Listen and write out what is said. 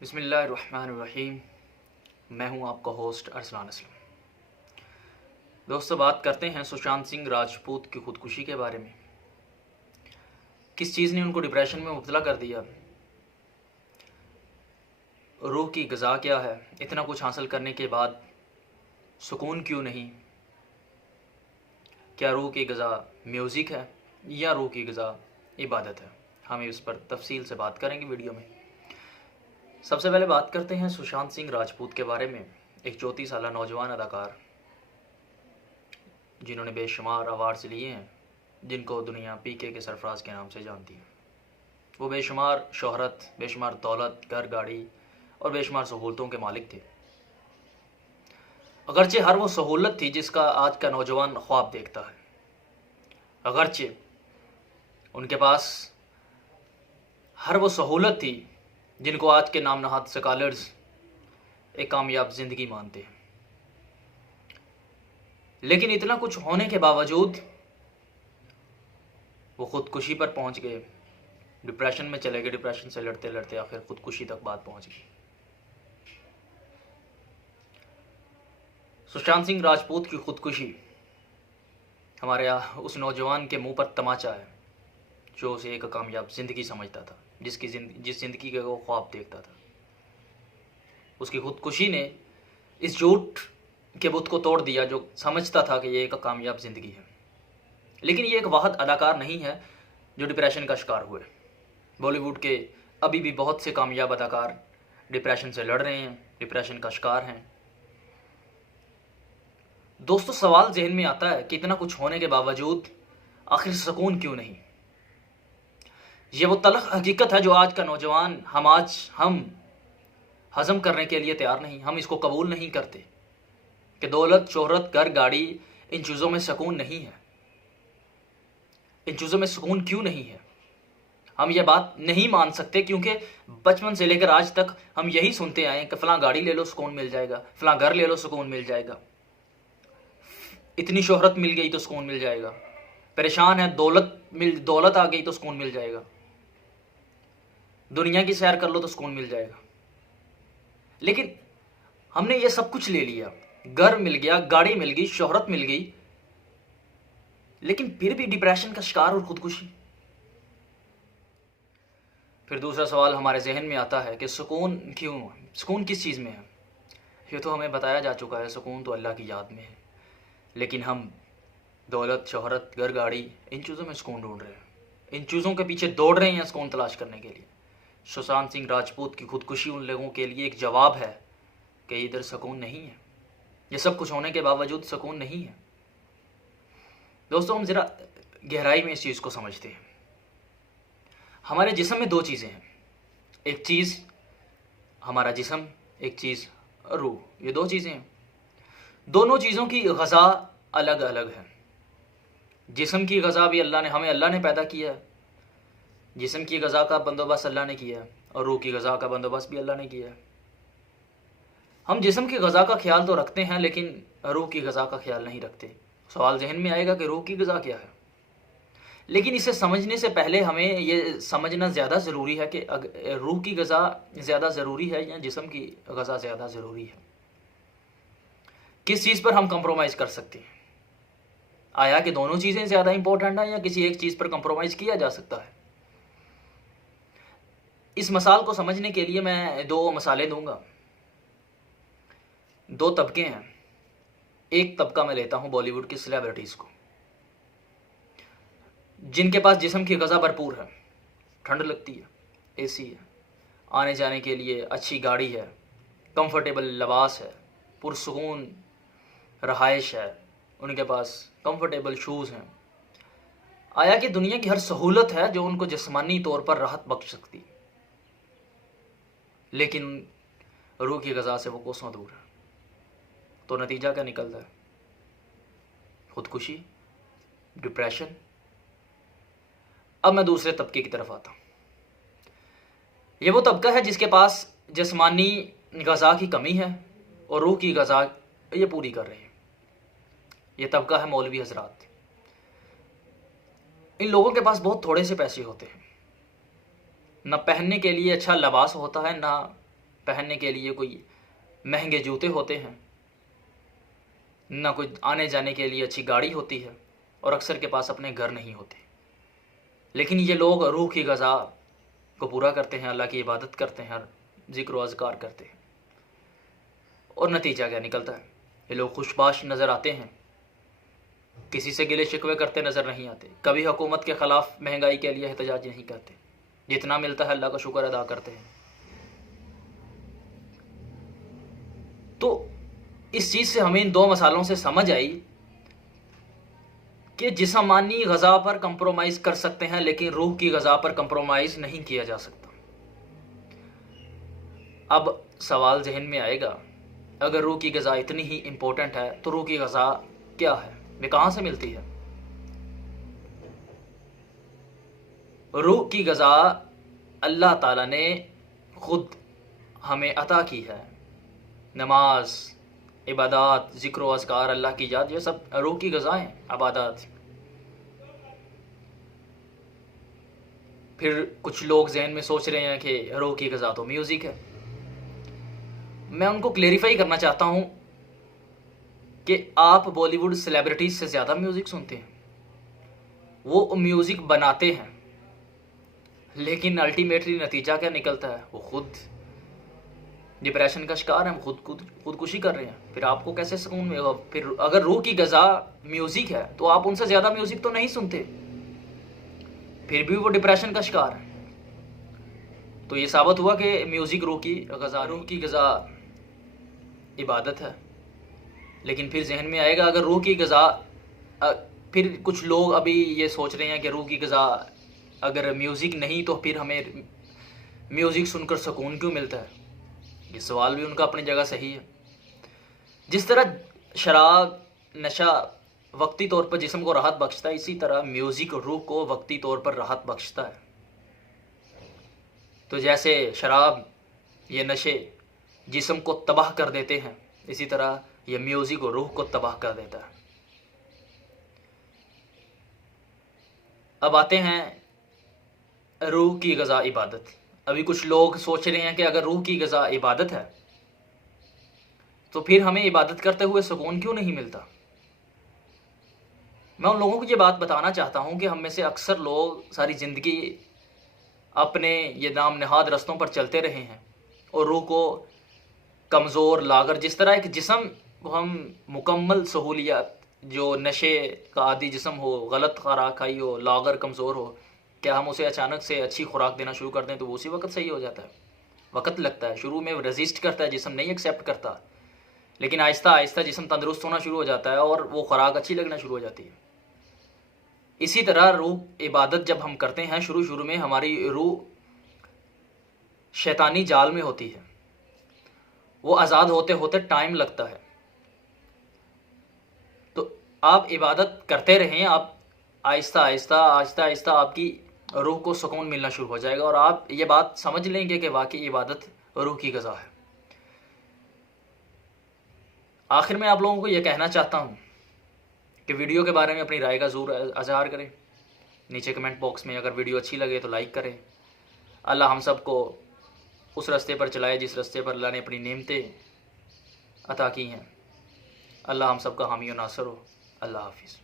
बिस्मिल्लाहिर्रहमानिर्रहीम। मैं हूं आपका होस्ट अरसलान असलम। दोस्तों, बात करते हैं सुशांत सिंह राजपूत की ख़ुदकुशी के बारे में। किस चीज़ ने उनको डिप्रेशन में मुब्तला कर दिया? रूह की ग़िज़ा क्या है? इतना कुछ हासिल करने के बाद सुकून क्यों नहीं? क्या रूह की ग़िज़ा म्यूज़िक है या रूह की ग़िज़ा इबादत है? हम इस पर तफसील से बात करेंगे वीडियो में। सबसे पहले बात करते हैं सुशांत सिंह राजपूत के बारे में। एक 34 साला नौजवान अदाकार जिन्होंने बेशुमार अवार्ड्स लिए हैं, जिनको दुनिया पीके के सरफराज के नाम से जानती है। वो बेशुमार शोहरत, बेशुमार दौलत, घर गाड़ी और बेशुमार सहूलतों के मालिक थे। अगरचे हर वो सहूलत थी जिसका आज का नौजवान ख्वाब देखता है। अगरचे उनके पास हर वो सहूलत थी जिनको आज के नाम नहाद स्कॉलर्स एक कामयाब ज़िंदगी मानते हैं। लेकिन इतना कुछ होने के बावजूद वो ख़ुदकुशी पर पहुंच गए, डिप्रेशन में चले गए। डिप्रेशन से लड़ते लड़ते आखिर ख़ुदकुशी तक बात पहुंच गई। सुशांत सिंह राजपूत की ख़ुदकुशी हमारे उस नौजवान के मुंह पर तमाचा है जो उसे एक कामयाब ज़िंदगी समझता था, जिस ज़िंदगी का वो ख्वाब देखता था। उसकी ख़ुदकुशी ने इस झूठ के बुत को तोड़ दिया जो समझता था कि ये एक कामयाब ज़िंदगी है। लेकिन ये एक वाहिद अदाकार नहीं है जो डिप्रेशन का शिकार हुए। बॉलीवुड के अभी भी बहुत से कामयाब अदाकार डिप्रेशन से लड़ रहे हैं, डिप्रेशन का शिकार हैं। दोस्तों, सवाल जहन में आता है कि इतना कुछ होने के बावजूद आखिर सुकून क्यों नहीं? ये वो तलख हकीकत है जो आज का नौजवान हम हज़म करने के लिए तैयार नहीं। हम इसको कबूल नहीं करते कि दौलत, शोहरत, घर, गाड़ी, इन चीज़ों में सुकून नहीं है। इन चीज़ों में सुकून क्यों नहीं है? हम ये बात नहीं मान सकते क्योंकि बचपन से लेकर आज तक हम यही सुनते आए हैं कि फ़लाँ गाड़ी ले लो सुकून मिल जाएगा, फ़लाँ घर ले लो सुकून मिल जाएगा, इतनी शोहरत मिल गई तो सुकून मिल जाएगा, परेशान है दौलत आ गई तो सुकून मिल जाएगा, दुनिया की सैर कर लो तो सुकून मिल जाएगा। लेकिन हमने ये सब कुछ ले लिया, घर मिल गया, गाड़ी मिल गई, शोहरत मिल गई, लेकिन फिर भी डिप्रेशन का शिकार और खुदकुशी। फिर दूसरा सवाल हमारे जहन में आता है कि सुकून क्यों? सुकून किस चीज़ में है? ये तो हमें बताया जा चुका है, सुकून तो अल्लाह की याद में है। लेकिन हम दौलत, शोहरत, घर, गाड़ी, इन चीज़ों में सुकून ढूंढ रहे हैं, इन चीज़ों के पीछे दौड़ रहे हैं सुकून तलाश करने के लिए। सुशांत सिंह राजपूत की खुदकुशी उन लोगों के लिए एक जवाब है कि इधर सुकून नहीं है। ये सब कुछ होने के बावजूद सुकून नहीं है। दोस्तों, हम ज़रा गहराई में इस चीज़ को समझते हैं। हमारे जिस्म में दो चीज़ें हैं, एक चीज़ हमारा जिस्म, एक चीज़ रूह। ये दो चीज़ें हैं, दोनों चीज़ों की ग़ज़ा अलग अलग है। जिस्म की ग़ज़ा भी अल्लाह ने पैदा किया है, जिस्म की ग़ज़ा का बंदोबस्त अल्लाह ने किया है, और रूह की ग़ज़ा का बंदोबस्त भी अल्लाह ने किया है। हम जिस्म की ग़ज़ा का ख्याल तो रखते हैं लेकिन रूह की ग़ज़ा का ख्याल नहीं रखते। सवाल जहन में आएगा कि रूह की ग़ज़ा क्या है? लेकिन इसे समझने से पहले हमें ये समझना ज़्यादा ज़रूरी है कि रूह की ग़ज़ा ज़्यादा ज़रूरी है या जिस्म की ग़ज़ा ज़्यादा ज़रूरी है। किस चीज़ पर हम कंप्रोमाइज़ कर सकते हैं? आया कि दोनों चीज़ें ज़्यादा इंपॉर्टेंट हैं या किसी एक चीज़ पर कंप्रोमाइज़ किया जा सकता है? इस मसाल को समझने के लिए मैं दो मिसालें दूंगा। दो तबके हैं। एक तबका मैं लेता हूं बॉलीवुड की सेलिब्रिटीज़ को, जिनके पास जिस्म की ग़ज़ा भरपूर है, ठंड लगती है, एसी है, आने जाने के लिए अच्छी गाड़ी है, कंफर्टेबल लिबास है, पुरसुकून रहाइश है, उनके पास कंफर्टेबल शूज़ हैं। आया कि दुनिया की हर सहूलत है जो उनको जिस्मानी तौर पर राहत बख्श सकती है, लेकिन रूह की ग़ज़ा से वो कोसों दूर है। तो नतीजा क्या निकलता है? खुदकुशी, डिप्रेशन। अब मैं दूसरे तबके की तरफ आता हूँ। ये वो तबका है जिसके पास जिस्मानी ग़ज़ा की कमी है और रूह की ग़ज़ा ये पूरी कर रहे हैं। ये तबका है मौलवी हज़रात। इन लोगों के पास बहुत थोड़े से पैसे होते हैं, ना पहनने के लिए अच्छा लिबास होता है, ना पहनने के लिए कोई महंगे जूते होते हैं, ना कोई आने जाने के लिए अच्छी गाड़ी होती है, और अक्सर के पास अपने घर नहीं होते। लेकिन ये लोग रूह की ग़ज़ा को पूरा करते हैं, अल्लाह की इबादत करते हैं, ज़िक्र व अज़कार करते हैं, और नतीजा क्या निकलता है? ये लोग खुशबाश नज़र आते हैं, किसी से गिले शिकवे करते नज़र नहीं आते, कभी हुकूमत के ख़िलाफ़ महंगाई के लिए एहतजाज नहीं करते, जितना मिलता है अल्लाह का शुक्र अदा करते हैं। तो इस चीज़ से हमें इन दो मसालों से समझ आई कि जिस्मानी ग़ज़ा पर कंप्रोमाइज़ कर सकते हैं, लेकिन रूह की ग़ज़ा पर कंप्रोमाइज़ नहीं किया जा सकता। अब सवाल जहन में आएगा, अगर रूह की ग़ज़ा इतनी ही इम्पोर्टेंट है तो रूह की ग़ज़ा क्या है, वे कहाँ से मिलती है? रूह की ग़ज़ा अल्लाह ताला ने ख़ुद हमें अता की है। नमाज, इबादत, ज़िक्र व अज़कार, अल्लाह की याद, ये सब रूह की ग़ज़ा हैं, इबादत। फिर कुछ लोग जहन में सोच रहे हैं कि रूह की ग़ज़ा तो म्यूज़िक है। मैं उनको क्लेरिफाई करना चाहता हूँ कि आप बॉलीवुड सेलिब्रिटीज़ से ज़्यादा म्यूज़िक सुनते हैं। वो म्यूज़िक बनाते हैं, लेकिन अल्टीमेटली नतीजा क्या निकलता है? वो खुद डिप्रेशन का शिकार हैं, खुदकुशी कर रहे हैं। फिर आपको कैसे सुकून मिलेगा? फिर अगर रूह की ग़ज़ा म्यूज़िक है तो आप उनसे ज़्यादा म्यूज़िक तो नहीं सुनते, फिर भी वो डिप्रेशन का शिकार है। तो ये साबित हुआ कि म्यूज़िक रूह की ग़ज़ा इबादत है। लेकिन फिर जहन में आएगा, अगर रूह की ग़ज़ा, फिर कुछ लोग अभी ये सोच रहे हैं कि रूह की ग़ज़ा अगर म्यूज़िक नहीं तो फिर हमें म्यूज़िक सुनकर सुकून क्यों मिलता है? ये सवाल भी उनका अपनी जगह सही है। जिस तरह शराब, नशा वक्ती तौर पर जिस्म को राहत बख्शता है, इसी तरह म्यूज़िक रूह को वक्ती तौर पर राहत बख्शता है। तो जैसे शराब, ये नशे जिस्म को तबाह कर देते हैं, इसी तरह ये म्यूज़िक रूह को तबाह कर देता है। अब आते हैं रूह की ग़ज़ा इबादत। अभी कुछ लोग सोच रहे हैं कि अगर रूह की ग़ज़ा इबादत है तो फिर हमें इबादत करते हुए सुकून क्यों नहीं मिलता? मैं उन लोगों को ये बात बताना चाहता हूँ कि हम में से अक्सर लोग सारी ज़िंदगी अपने ये नाम नहाद रस्तों पर चलते रहे हैं और रूह को कमज़ोर लागर, जिस तरह एक जिस्म को हम मुकम्मल सहूलियत, जो नशे का आदि जिस्म हो, गलत खुराक खाई हो, लागर कमज़ोर हो, क्या हम उसे अचानक से अच्छी खुराक देना शुरू कर दें तो वो उसी वक्त सही हो जाता है? वक्त लगता है, शुरू में रेजिस्ट करता है, जिस्म नहीं एक्सेप्ट करता, लेकिन आहिस्ता आहिस्ता जिस्म तंदुरुस्त होना शुरू हो जाता है और वो खुराक अच्छी लगना शुरू हो जाती है। इसी तरह रूह इबादत जब हम करते हैं, शुरू शुरू में हमारी रूह शैतानी जाल में होती है, वो आज़ाद होते होते टाइम लगता है। तो आप इबादत करते रहें, आप आहिस्ता आहिस्ता आपकी रूह को सुकून मिलना शुरू हो जाएगा और आप ये बात समझ लेंगे कि वाकई इबादत रूह की ग़ज़ा है। आखिर में आप लोगों को ये कहना चाहता हूँ कि वीडियो के बारे में अपनी राय का ज़रूर इज़हार करें नीचे कमेंट बॉक्स में। अगर वीडियो अच्छी लगे तो लाइक करें। अल्लाह हम सब को उस रास्ते पर चलाए जिस रास्ते पर अल्लाह ने अपनी नेमतें अता की हैं। अल्लाह हम सब का हामी और नासर हो। अल्लाह हाफिज़।